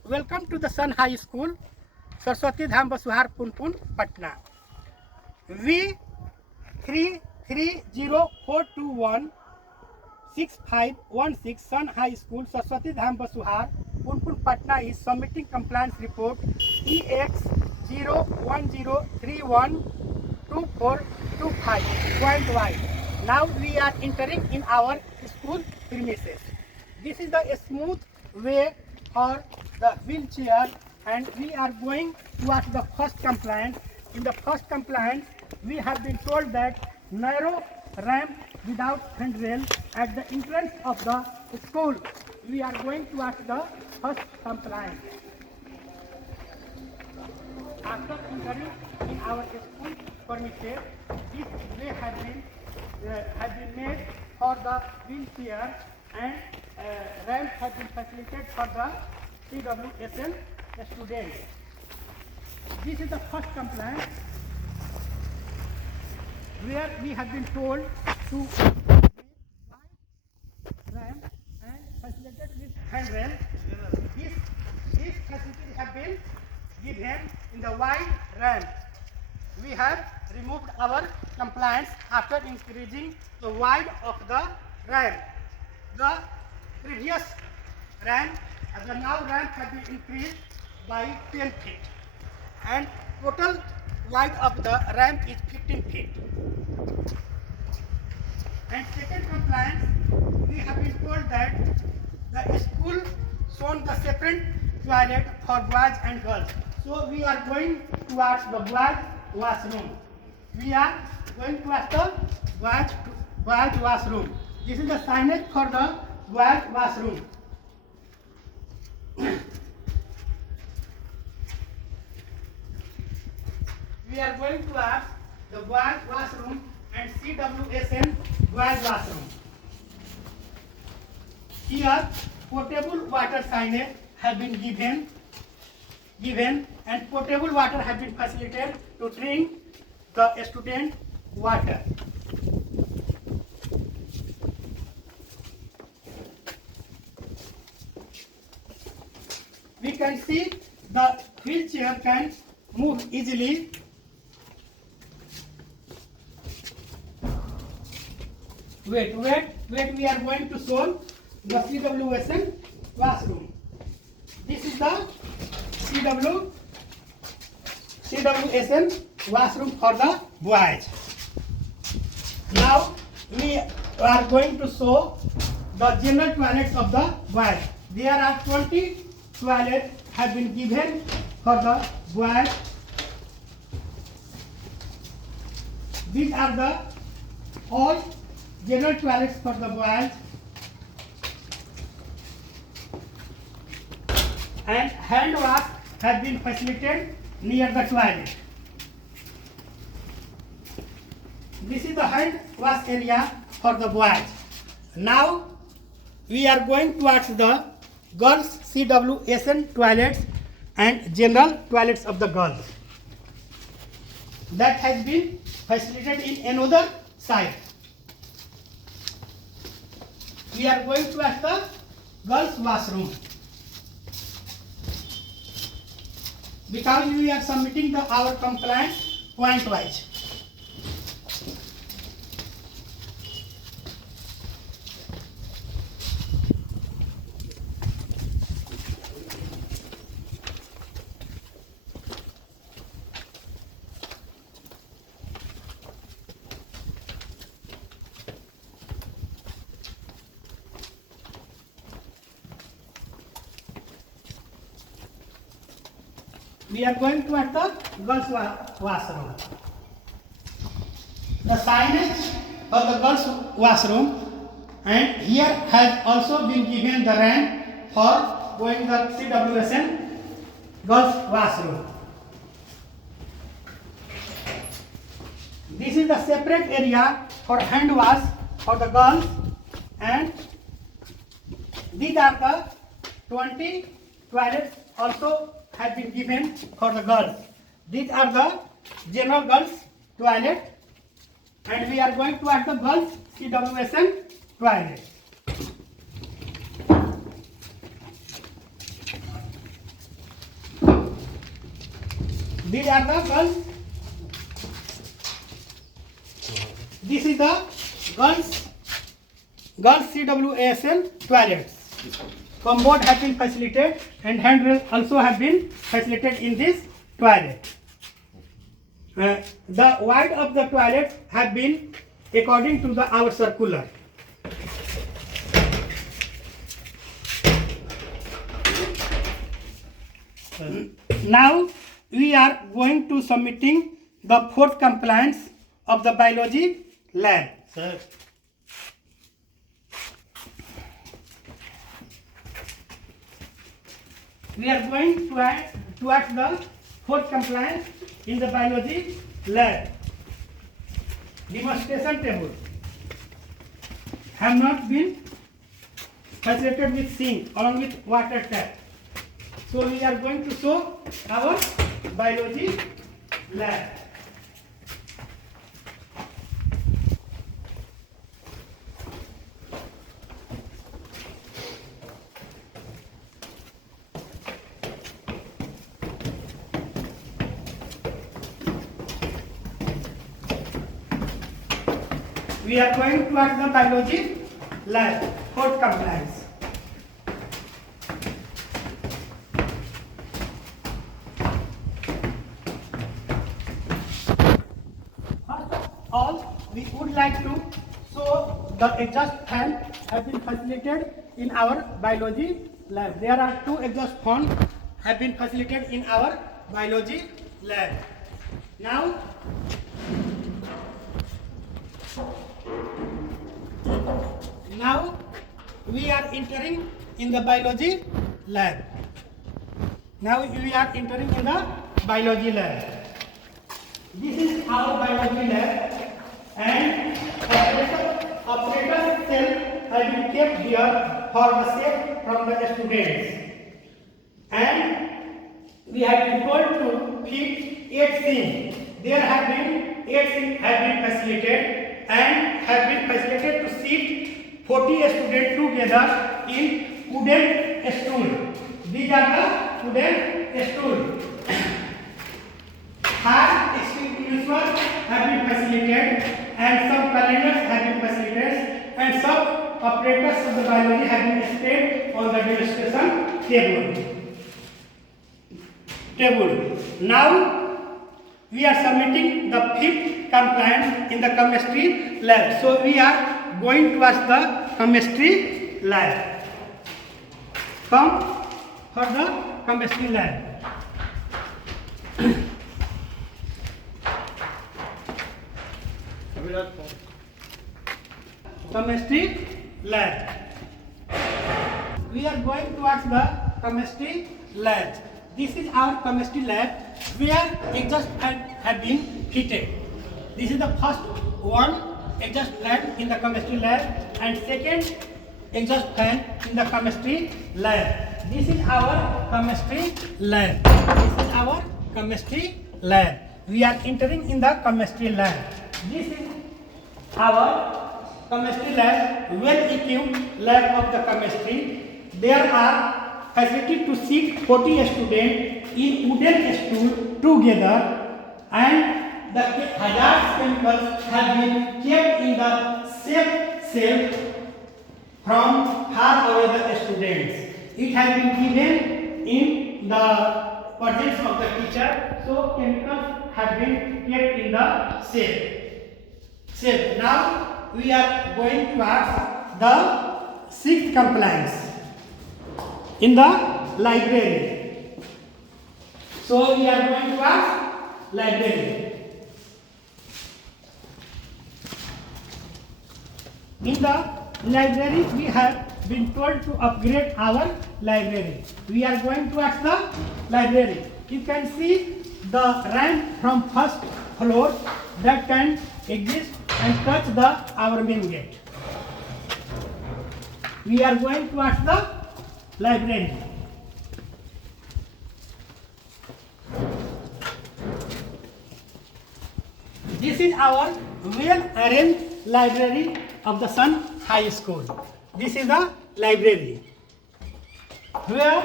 Welcome to the Sun High School, Saraswati Dham Basuhar Punpun, Patna. V 3304216516 Sun High School, Saraswati Dham Basuhar Punpun, Patna is submitting compliance report EX 010312425.y. Now we are entering in our school premises. This is the smooth way for the wheelchair, and we are going towards the first compliance. In the first compliance, we have been told that narrow ramp without handrail at the entrance of the school. We are going towards the first compliance. After entering in our school premises, this way has been made for the wheelchair, and ramp has been facilitated for the CWSL students. This is the first compliance where we have been told to make wide ramp and facilitated with handrail. This facility have been given in the wide ramp. We have removed our compliance after increasing the wide of the ramp. The previous ramp, the now ramp has been increased by 10 feet, and total wide of the ramp is 15 feet. And second compliance, we have been told that the school shown the separate toilet for boys and girls. So we are going towards the boys washroom. We are going towards the boys washroom. This is the signage for the boys washroom. We are going towards the boys washroom and CWSN boys washroom. Here, potable water signage have been given, and potable water have been facilitated to drink the student water. We can see the wheelchair can move easily. Wait, we are going to show the CWSN washroom. This is the CWSN washroom for the boys. Now we are going to show the general toilets of the boys. There are 20 toilets have been given for the boys. These are the all general toilets for the boys, and hand wash has been facilitated near the toilet. This is the hand wash area for the boys. Now we are going towards the girls CWSN toilets and general toilets of the girls. That has been facilitated in another side. We are going towards the girls washroom. Because we are submitting our compliance point wise. We are going to at the girls washroom. The signage for the girls washroom, and here has also been given the ramp for going the CWSN girls washroom. This is the separate area for hand wash for the girls, and these are the 20 toilets also have been given for the girls. These are the general girls toilet, and we are going towards the girls CWSN toilet. These are the girls. This is the girls CWASL toilets. Commode have been facilitated and handrail also have been facilitated in this toilet. The width of the toilet have been according to our circular. Now we are going to submitting the fourth compliance of the biology lab. Sir, We are going to add the fourth compliance in the biology lab. Demonstration table have not been facilitated with sink along with water tap. So we are going to show our biology lab. We are going towards the biology lab, fourth compliance. First of all, we would like to show the exhaust fan have been facilitated in our biology lab. There are two exhaust fans have been facilitated in our biology lab. Now we are entering in the biology lab. This is our biology lab, and operator cell has been kept here for the safe from the students. And we have been told to fit 8 sinks. There have been 8 sinks have been facilitated and have been facilitated to seat 40 students together in wooden stool. These are the wooden stool. Fire extinguishers have been facilitated and some calendars have been facilitated and some operators of the biology have been stayed on the demonstration table. Now we are submitting the fifth compliance in the chemistry lab. So we are going towards the chemistry lab. Come for the chemistry lab. Chemistry lab. We are going towards the chemistry lab. This is our chemistry lab where exhaust fan have been fitted. This is the first one exhaust fan in the chemistry lab and second exhaust fan in the chemistry lab. This is our chemistry lab. We are entering in the chemistry lab. This is our chemistry lab, well equipped lab of the chemistry. There are facility to seat 40 students in wooden stool together, and the hazardous chemicals have been kept in the safe cell from far away the students. It has been given in the presence of the teacher, so chemicals have been kept in the safe. Now we are going towards the sixth compliance in the library. So we are going towards library. In the library we have been told to upgrade our library. We are going towards the library. You can see the ramp from first floor that can exist and touch our main gate. We are going towards the library. This is our well arranged library of the Sun High School. This is the library where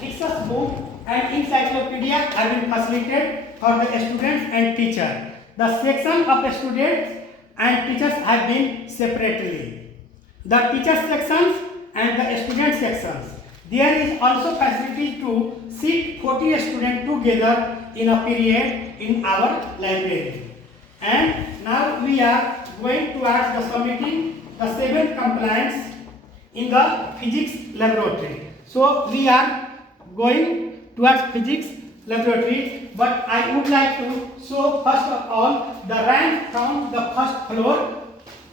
research book and encyclopedia have been facilitated for the students and teacher. The section of students and teachers have been separately. The teacher sections and the student sections. There is also facility to sit 40 students together in a period in our library. And now we are going towards the submitting the 7 complaints in the physics laboratory. So we are going towards physics laboratory, but I would like to show first of all the ramp from the first floor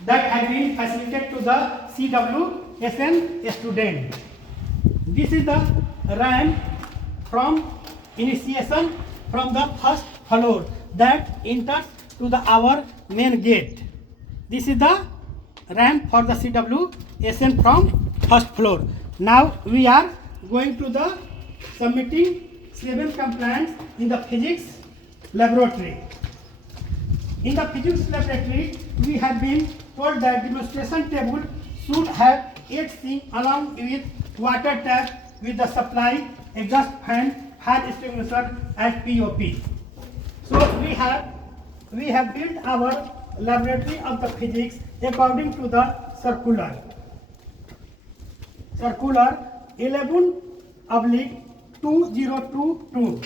that has been facilitated to the CWSN student. This is the ramp from initiation from the first floor that enters to the our main gate. This is the ramp for the CWSN from first floor. Now we are going to the submitting 7 complaints in the physics laboratory. In the physics laboratory, we have been told that demonstration table should have 8 sinks along with water tap with the supply, exhaust fan, fire extinguisher as POP. So we have built our laboratory of the physics according to the circular 11/2022.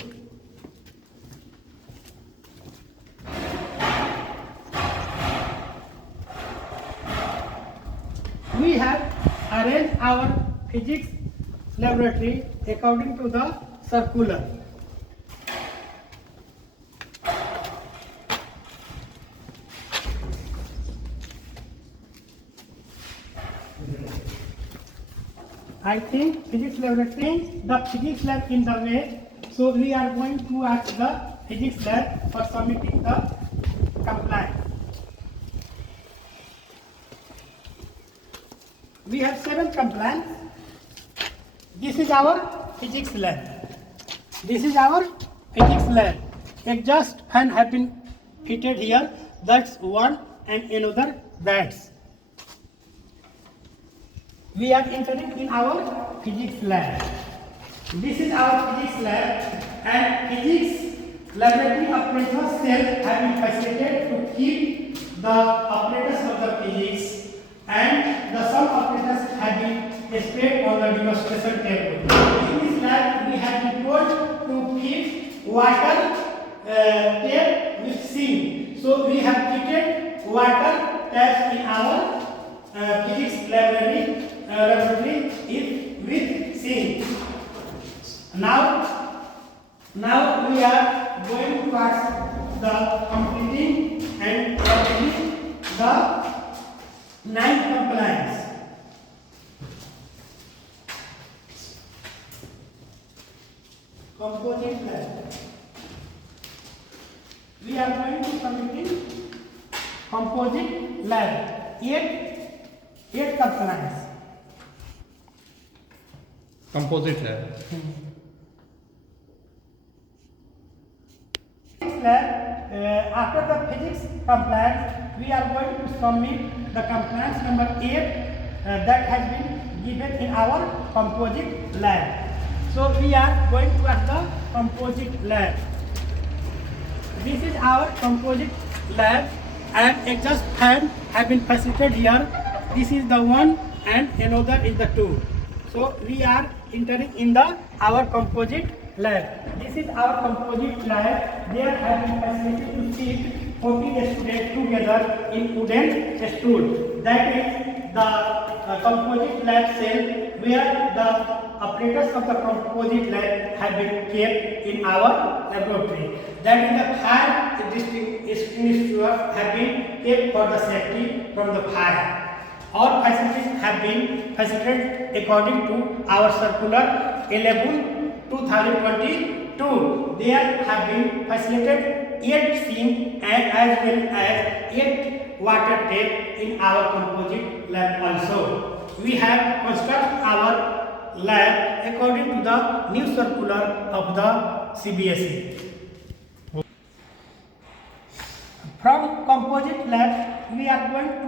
We have arranged our physics laboratory according to the circular. I think physics laboratory, the physics lab in the way, so we are going to ask the physics lab for submitting the complaint. We have 7 complaints. This is our physics lab. This is our physics lab. Exhaust fan have been fitted here. That's one and another that's. We are entering in our physics lab. This is our physics lab, and physics laboratory operators cell have been facilitated to keep the operators of the physics, and the some operators have been spread on the demonstration table. In this lab, we have been told to keep water tap with sink. So we have fitted water taps in our physics laboratory with sink. Now we are going towards the completing and completing the 9 compliance. Composite lab. We are going to submitting composite lab. 8 compliance. Composite lab. Lab, after the physics compliance, we are going to submit the compliance number 8 that has been given in our composite lab. So we are going to at the composite lab. This is our composite lab, and exhaust fan have been facilitated here. This is the one and another is the 2. So we are entering in the our composite lab. This is our composite lab. There have been facility to sit 40 students together in wooden stool. That is the composite lab cell where the operators of the composite lab have been kept in our laboratory. That is the fire extinguisher have been kept for the safety from the fire. All facilities have been facilitated according to our circular 11/2022. There have been facilitated 8 sinks and as well as 8 water taps in our composite lab also. We have constructed our lab according to the new circular of the CBSE. From composite lab, we are going to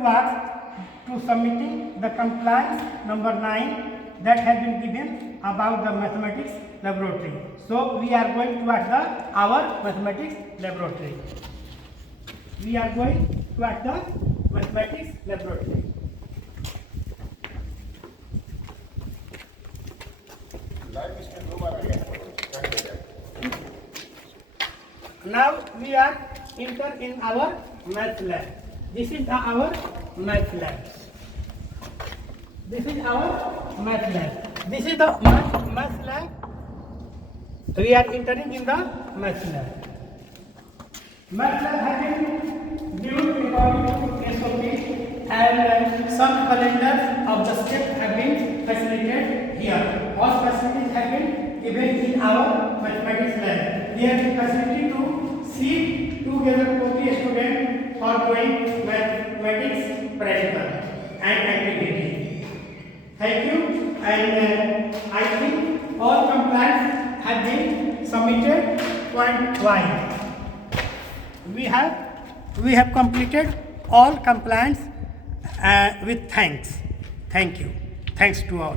submitting the compliance number 9 that has been given about the mathematics laboratory. So we are going towards our mathematics laboratory. We are going towards the mathematics laboratory. Now we are enter in our math lab. This is our math lab. This is our math lab. This is the math lab. We are entering in the math lab. Math lab has been given according to SOP, and some calendars of the steps have been facilitated here. All facilities have been given in our mathematics lab. There is facility to sit together 40 students for doing mathematics practical and activity. Thank you, and I think all complaints have been submitted point-wise. We have completed all compliance with thanks. Thank you. Thanks to all.